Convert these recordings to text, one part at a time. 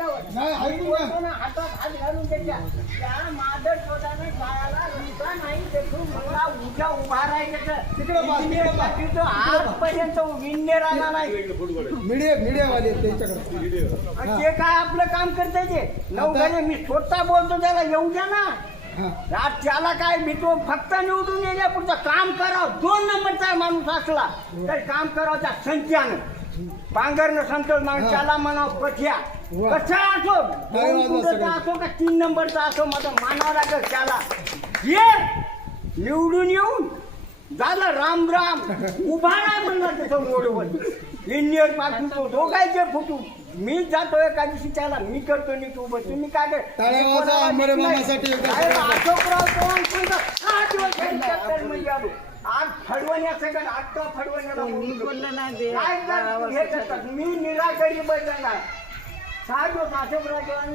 तोंडावर नाही, ऐकून घ्या. बोलतो ना, हातात हात घालून त्याच्या त्या मादर शोधाने जायला रस्ता नाही देखून मला उद्या उभा राहायचं तिकडे बस, तिकडे बस. तिथं आजपर्यंत विन्ने राहणार नाही मीडियावाले आहेत त्यांच्याकडे. ते काय आपलं काम करता ते नवघरे मी स्वतः बोलतो त्याला येऊ द्या ना हा. आज त्याला काय भीतो फक्त निवडून येण्यापुरतं काम करावं 2 नंबरचा माणूस असला तर काम करावं त्या संख्यानं पांघरणं संतोष माणूस त्याला म्हणावं कठ्या वा. कसा असो काय 2 वाजवा फुटाचा सगळे. असो का 3 नंबरचा असो माझं मानावं लागेल त्याला ये निवडून येऊन झालं राम राम उभा नाही म्हणलं तिथं रोडवर इंजिनियर पाठवून तो दोघांचे फुटू मी जातोय एका दिवशी त्याला मी करतो नीट उभं तुम्ही काय ते- टाळ्या वाजवा आंबरे मामासाठी एकदा. साहेब, अशोकराव चव्हाण सुद्धा 8 दिवस हेलिकॉप्टरमध्ये आलो. आज फडवण्यासकट आत्ता फडवण्याला बोललं नाही काय हे करतात मी निराकरी बैठणार 6 दिवस अशोकराव चव्हाण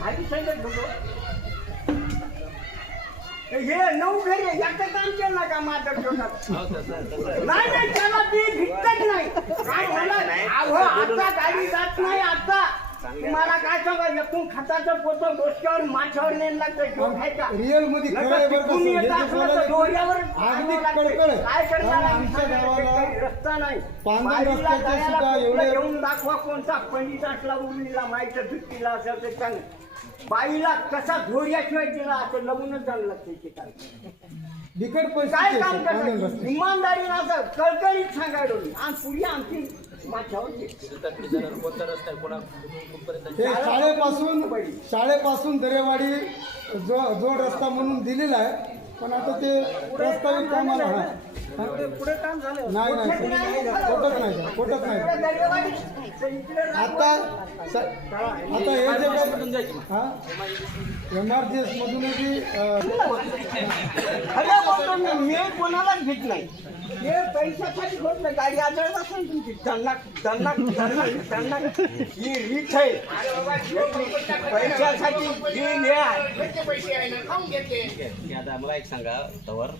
भाजी संकट होतो हे 9 घरी याचं काम केलं ना का माझ्या ठेवतात नाही नाही त्याला ती भिटत नाही काय झालं अहो आता गाडी जात नाही आता तुम्हाला काय सांगा एकूण खताचं पोतं डोसक्यावर माथ्यावर नेलं लागतं घेऊन खायचा रिअल मध्ये खरं आहे बरं का सर? हे जे बोलायला अगदी कळकळ आहे. काय करणार आणि आमच्या गावाला रस्ता नाही पांढर बाईला रस्त्याचे जायला सुद्धा कुठलं एवढे- येऊन दाखवा कोणता पंडित असला उरलीला माहिती भित्तीला असेल तर सांग बाईला कसा धोर्याशिवाय तिला असं लग्नच जाणं लागतं बिकट काय परिस्थिती काम आहे सर, पांढर करायचं रस्ते. इमानदारी असं कळकळीत सांगायला आणि पुढे आमची माझ्यावर हे शाळेपासून दरेवाडी जो रस्ता म्हणून दिलेला आहे पण आता ते प्रस्तावित कामाला पुढे काम झालं नाही नाही सर. कोटक नाही सर, कोटक नाही आता आता हे जे हा MRGS मधूनही खरं बोलतो मी कोणालाच भीत नाही हे पैशासाठी होत नाही गाडी आजळत असेल तुमची दन्नाक ही रीत आहे पैशासाठी ही हे आहे आता मला एक सांगा तवर